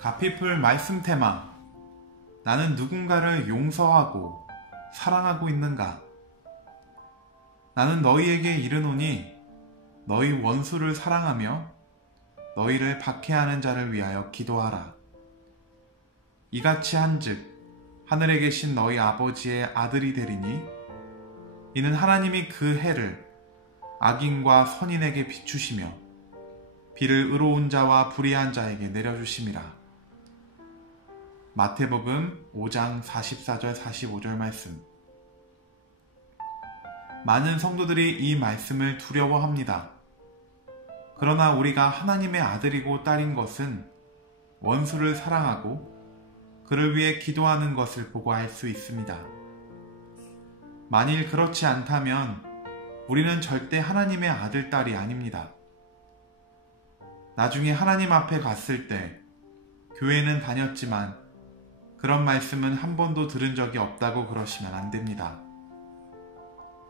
가피풀 말씀 테마. 나는 누군가를 용서하고 사랑하고 있는가? 나는 너희에게 이르노니 너희 원수를 사랑하며 너희를 박해하는 자를 위하여 기도하라. 이같이 한즉 하늘에 계신 너희 아버지의 아들이 되리니 이는 하나님이 그 해를 악인과 선인에게 비추시며 비를 의로운 자와 불의한 자에게 내려주심이라. 마태복음 5장 44절 45절 말씀. 많은 성도들이 이 말씀을 두려워합니다. 그러나 우리가 하나님의 아들이고 딸인 것은 원수를 사랑하고 그를 위해 기도하는 것을 보고 알 수 있습니다. 만일 그렇지 않다면 우리는 절대 하나님의 아들, 딸이 아닙니다. 나중에 하나님 앞에 갔을 때 교회는 다녔지만 그런 말씀은 한 번도 들은 적이 없다고 그러시면 안 됩니다.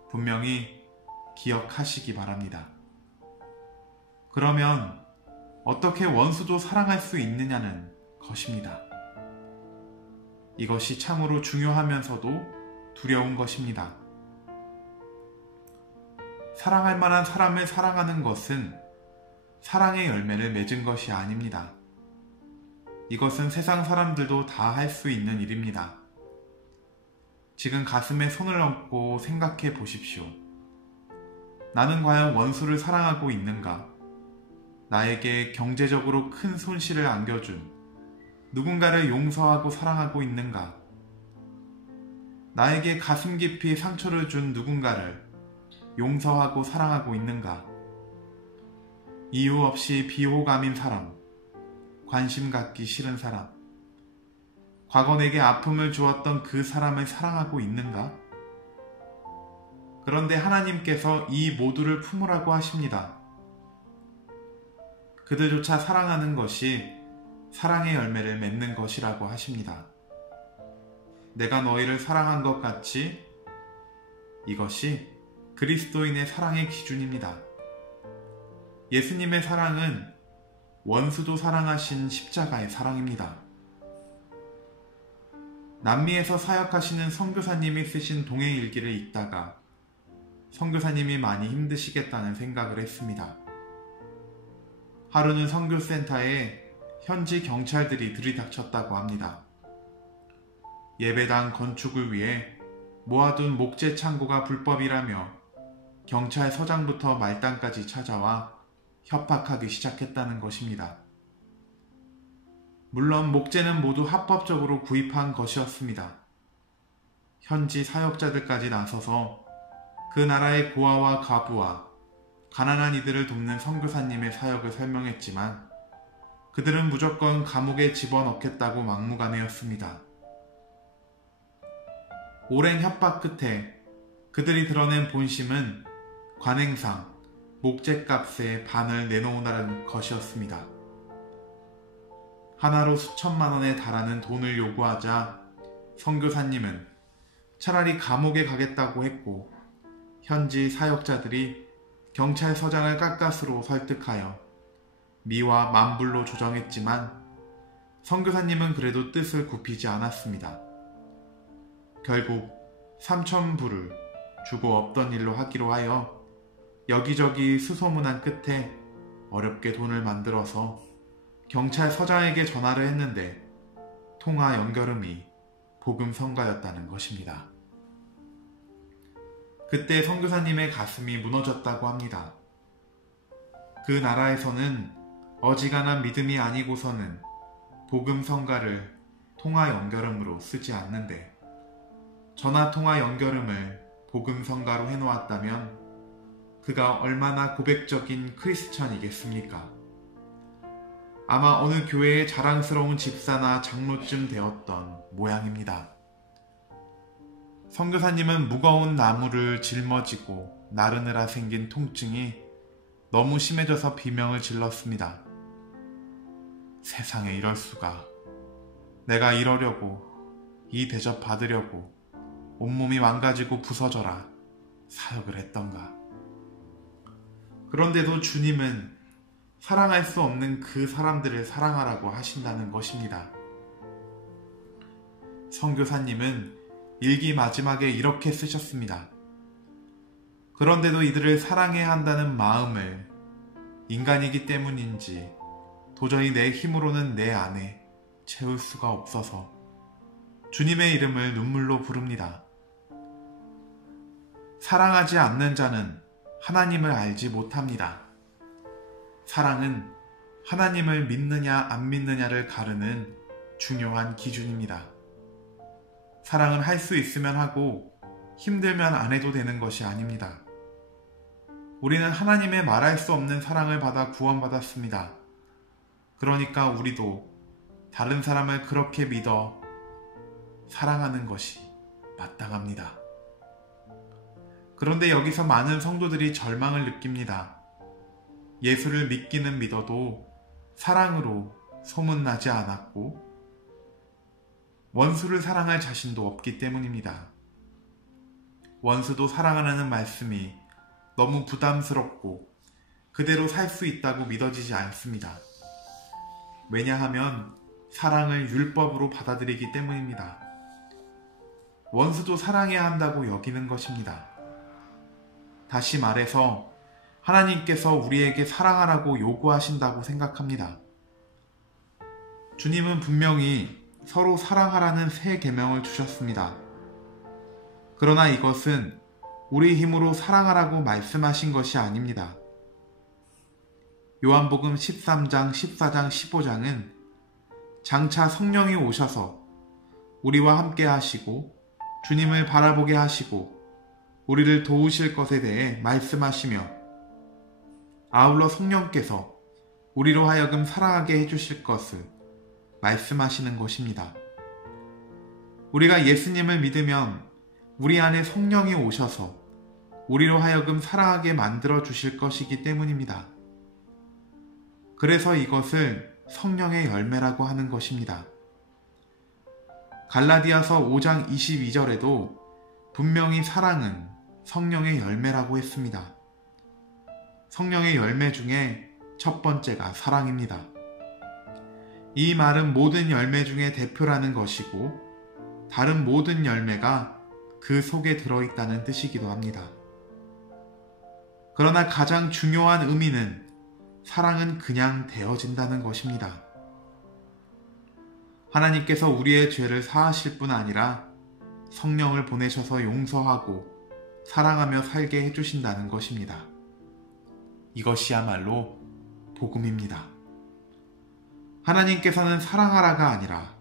분명히 기억하시기 바랍니다. 그러면 어떻게 원수도 사랑할 수 있느냐는 것입니다. 이것이 참으로 중요하면서도 두려운 것입니다. 사랑할 만한 사람을 사랑하는 것은 사랑의 열매를 맺은 것이 아닙니다. 이것은 세상 사람들도 다 할 수 있는 일입니다. 지금 가슴에 손을 얹고 생각해 보십시오. 나는 과연 원수를 사랑하고 있는가? 나에게 경제적으로 큰 손실을 안겨준 누군가를 용서하고 사랑하고 있는가? 나에게 가슴 깊이 상처를 준 누군가를 용서하고 사랑하고 있는가? 이유 없이 비호감인 사람, 관심 갖기 싫은 사람, 과거 내게 아픔을 주었던 그 사람을 사랑하고 있는가? 그런데 하나님께서 이 모두를 품으라고 하십니다. 그들조차 사랑하는 것이 사랑의 열매를 맺는 것이라고 하십니다. 내가 너희를 사랑한 것 같이 이것이 그리스도인의 사랑의 기준입니다. 예수님의 사랑은 원수도 사랑하신 십자가의 사랑입니다. 남미에서 사역하시는 선교사님이 쓰신 동행 일기를 읽다가 선교사님이 많이 힘드시겠다는 생각을 했습니다. 하루는 선교센터에 현지 경찰들이 들이닥쳤다고 합니다. 예배당 건축을 위해 모아둔 목재 창고가 불법이라며 경찰서장부터 말단까지 찾아와 협박하기 시작했다는 것입니다. 물론 목재는 모두 합법적으로 구입한 것이었습니다. 현지 사역자들까지 나서서 그 나라의 고아와 과부와 가난한 이들을 돕는 선교사님의 사역을 설명했지만 그들은 무조건 감옥에 집어넣겠다고 막무가내였습니다. 오랜 협박 끝에 그들이 드러낸 본심은 관행상 목재값의 반을 내놓으라는 것이었습니다. 하나로 수천만 원에 달하는 돈을 요구하자 선교사님은 차라리 감옥에 가겠다고 했고 현지 사역자들이 경찰서장을 가까스로 설득하여 미와 만불로 조정했지만 선교사님은 그래도 뜻을 굽히지 않았습니다. 결국 3,000불을 주고 없던 일로 하기로 하여 여기저기 수소문한 끝에 어렵게 돈을 만들어서 경찰서장에게 전화를 했는데 통화 연결음이 복음성가였다는 것입니다. 그때 선교사님의 가슴이 무너졌다고 합니다. 그 나라에서는 어지간한 믿음이 아니고서는 복음성가를 통화 연결음으로 쓰지 않는데 전화통화 연결음을 복음성가로 해놓았다면 그가 얼마나 고백적인 크리스천이겠습니까? 아마 어느 교회의 자랑스러운 집사나 장로쯤 되었던 모양입니다. 선교사님은 무거운 나무를 짊어지고 나르느라 생긴 통증이 너무 심해져서 비명을 질렀습니다. 세상에 이럴 수가. 내가 이러려고, 이 대접 받으려고 온몸이 망가지고 부서져라 사역을 했던가. 그런데도 주님은 사랑할 수 없는 그 사람들을 사랑하라고 하신다는 것입니다. 선교사님은 일기 마지막에 이렇게 쓰셨습니다. 그런데도 이들을 사랑해야 한다는 마음을 인간이기 때문인지 도저히 내 힘으로는 내 안에 채울 수가 없어서 주님의 이름을 눈물로 부릅니다. 사랑하지 않는 자는 하나님을 알지 못합니다. 사랑은 하나님을 믿느냐 안 믿느냐를 가르는 중요한 기준입니다. 사랑은 할 수 있으면 하고 힘들면 안 해도 되는 것이 아닙니다. 우리는 하나님의 말할 수 없는 사랑을 받아 구원받았습니다. 그러니까 우리도 다른 사람을 그렇게 믿어 사랑하는 것이 마땅합니다. 그런데 여기서 많은 성도들이 절망을 느낍니다. 예수를 믿기는 믿어도 사랑으로 소문나지 않았고 원수를 사랑할 자신도 없기 때문입니다. 원수도 사랑하라는 말씀이 너무 부담스럽고 그대로 살 수 있다고 믿어지지 않습니다. 왜냐하면 사랑을 율법으로 받아들이기 때문입니다. 원수도 사랑해야 한다고 여기는 것입니다. 다시 말해서 하나님께서 우리에게 사랑하라고 요구하신다고 생각합니다. 주님은 분명히 서로 사랑하라는 새 계명을 주셨습니다. 그러나 이것은 우리 힘으로 사랑하라고 말씀하신 것이 아닙니다. 요한복음 13장, 14장, 15장은 장차 성령이 오셔서 우리와 함께 하시고 주님을 바라보게 하시고 우리를 도우실 것에 대해 말씀하시며 아울러 성령께서 우리로 하여금 사랑하게 해주실 것을 말씀하시는 것입니다. 우리가 예수님을 믿으면 우리 안에 성령이 오셔서 우리로 하여금 사랑하게 만들어 주실 것이기 때문입니다. 그래서 이것을 성령의 열매라고 하는 것입니다. 갈라디아서 5장 22절에도 분명히 사랑은 성령의 열매라고 했습니다. 성령의 열매 중에 첫 번째가 사랑입니다. 이 말은 모든 열매 중에 대표라는 것이고 다른 모든 열매가 그 속에 들어있다는 뜻이기도 합니다. 그러나 가장 중요한 의미는 사랑은 그냥 되어진다는 것입니다. 하나님께서 우리의 죄를 사하실 뿐 아니라 성령을 보내셔서 용서하고 사랑하며 살게 해주신다는 것입니다. 이것이야말로 복음입니다. 하나님께서는 사랑하라가 아니라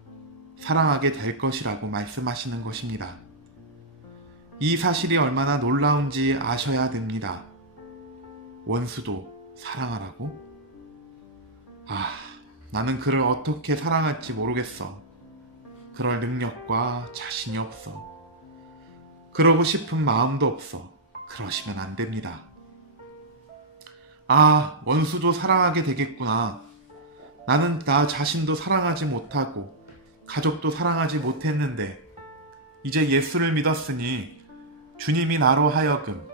사랑하게 될 것이라고 말씀하시는 것입니다. 이 사실이 얼마나 놀라운지 아셔야 됩니다. 원수도 사랑하라고? 나는 그를 어떻게 사랑할지 모르겠어. 그럴 능력과 자신이 없어. 그러고 싶은 마음도 없어. 그러시면 안 됩니다. 원수도 사랑하게 되겠구나. 나는 나 자신도 사랑하지 못하고 가족도 사랑하지 못했는데 이제 예수를 믿었으니 주님이 나로 하여금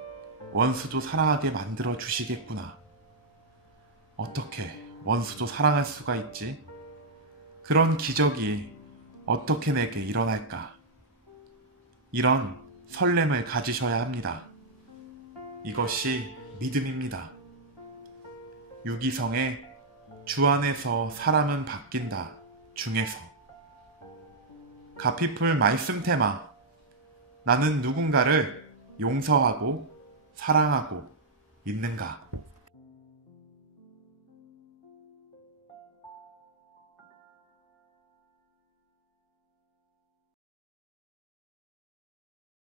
원수도 사랑하게 만들어 주시겠구나. 어떻게 원수도 사랑할 수가 있지? 그런 기적이 어떻게 내게 일어날까? 이런 설렘을 가지셔야 합니다. 이것이 믿음입니다. 유기성의 주 안에서 사람은 바뀐다 중에서 가피풀 말씀 테마 나는 누군가를 용서하고 사랑하고 믿는가?